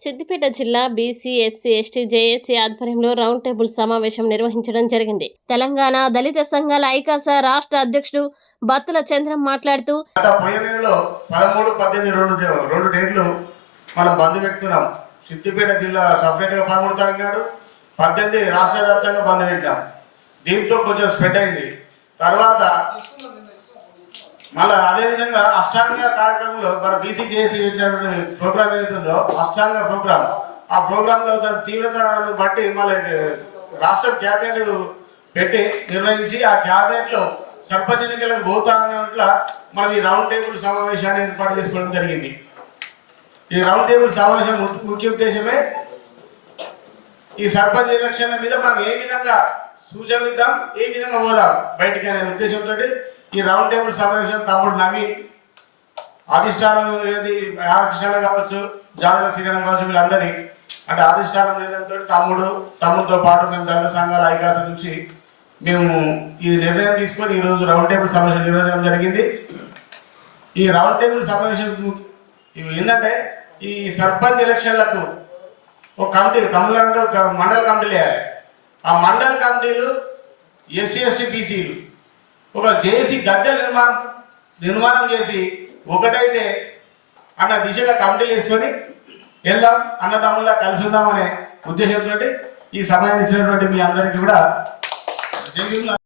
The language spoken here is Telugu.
సిద్దిపేట జిల్లా బీసీ ఎస్సీ ఎస్టీ జేఏసీ ఆధ్వర్యంలో రౌండ్ టేబుల్ సమావేశం నిర్వహించడం జరిగింది. తెలంగాణ దళిత సంఘాల ఐకాస రాష్ట్ర అధ్యక్షుడు బత్తుల చంద్రం మాట్లాడుతూ పదమూడు పద్దెనిమిది రెండు రెండు డేట్లు మనం బంద్ పెట్టుకున్నాం. సిద్దిపేట జిల్లా సపరేట్గా పదమూడు తారీఖు పద్దెనిమిది రాష్ట్ర వ్యాప్తంగా బంద్ పెట్టాం దీంతో కొంచెం స్ప్రెడ్ అయింది. తర్వాత మళ్ళీ అదేవిధంగా అష్టాంగ కార్యక్రమంలో మన బీసీ చేసి ప్రోగ్రామ్ ఏదైతుందో అష్టాంగ ప్రోగ్రామ్ ఆ ప్రోగ్రాంలో దాని తీవ్రతను బట్టి మళ్ళీ రాష్ట్ర క్యాబినెట్ పెట్టి నిర్వహించి ఆ క్యాబినెట్లో సర్పంచ్ ఎన్నికలకు పోతా అన్నట్ల మనం ఈ రౌండ్ టేబుల్ సమావేశాన్ని ఏర్పాటు చేసుకోవడం జరిగింది. ఈ రౌండ్ టేబుల్ సమావేశం ముఖ్య ఉద్దేశమే ఈ సర్పంచ్ ఎలక్షన్ల మీద మనం ఏ విధంగా సూచనలు ఇద్దాం ఏ విధంగా పోదాం? బయటికి అనే ఉద్దేశంతో ఈ రౌండ్ టేబుల్ సమావేశం తమ్ముడు నవీన్ అధిష్టానం ఏది ఆకృష్ణ కావచ్చు జాతర శ్రీకరణ కావచ్చు వీళ్ళందరి అంటే అధిష్టానం లేదంతో తమ్ముడు తమ్ముడితో పాటు మేము దళిత సంఘాల ఐకాస నుంచి మేము ఈ నిర్ణయం తీసుకొని ఈ రోజు రౌండ్ టేబుల్ సమావేశం నిర్వహించడం జరిగింది. ఈ రౌండ్ టేబుల్ సమావేశం ఏంటంటే ఈ సర్పంచ్ ఎలక్షన్లకు ఒక కమిటీ తమిళనాడు ఒక మండల కమిటీలు వేయాలి. ఆ మండల కమిటీలు ఎస్సీ ఎస్టీ బీసీలు. ఒక జేసీ గద్దె నిర్మాణం నిర్మాణం చేసి ఒకటైతే అన్న దిశగా కమిటీలు వేసుకొని వెళ్దాం అన్నదమ్ముల్లా కలిసి ఉందామనే ఉద్దేశంతో ఈ సమయం ఇచ్చినటువంటి మీ అందరికీ కూడా జై